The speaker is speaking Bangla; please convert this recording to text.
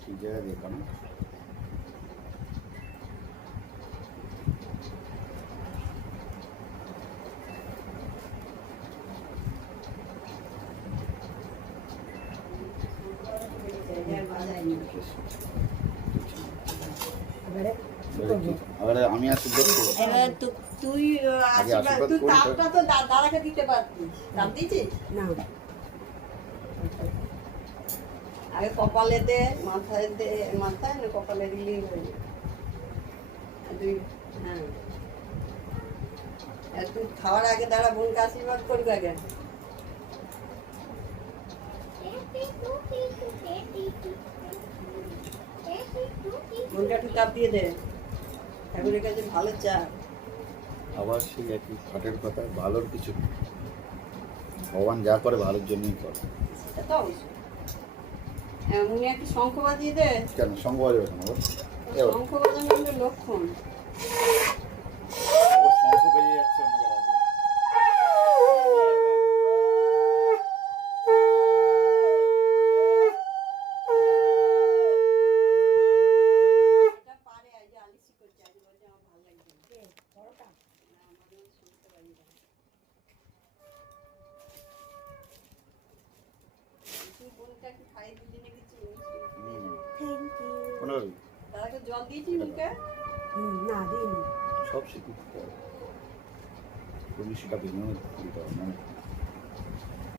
ঠিক জায়গায় দেখো না আমি আছি এবার তুই তুই তাপটা তো দাদাকে দিতে পারতিস। তাপ দিয়েছিস না? আগে কপালে দে, মাথায় দে, মাথায় না কপালে দিলেই হয়ে তুই। হ্যাঁ, তুই খাওয়ার আগে দাঁড়া, বোনকে আশীর্বাদ করবি আগে। বোনকে একটু চাপ দিয়ে দে, ঠাকুরের কাছে ভালো চাপ। আবার সেই একই খাটের কথা, ভালোর কিছু ভগবান যা করে ভালোর জন্যই করে। সেটা তো অবশ্যই। উনি একটু শঙ্খ বাজিয়ে দে। কেন শঙ্খ বাজাবে কেন? শঙ্খ বাজানো লক্ষণ। শঙ্খ বেরিয়ে যাচ্ছে অন্য জায়গা দিয়ে। জল দিয়েছি মুখে? না দিইনি। সব শিখি সেটা বিঘ্ন দিতে হবে।